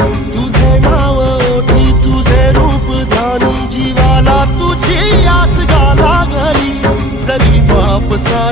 तुझे नाव ओठी तुझे रूप ध्यानी जीवाला तुझी आस गाला घरी जरी बाप सा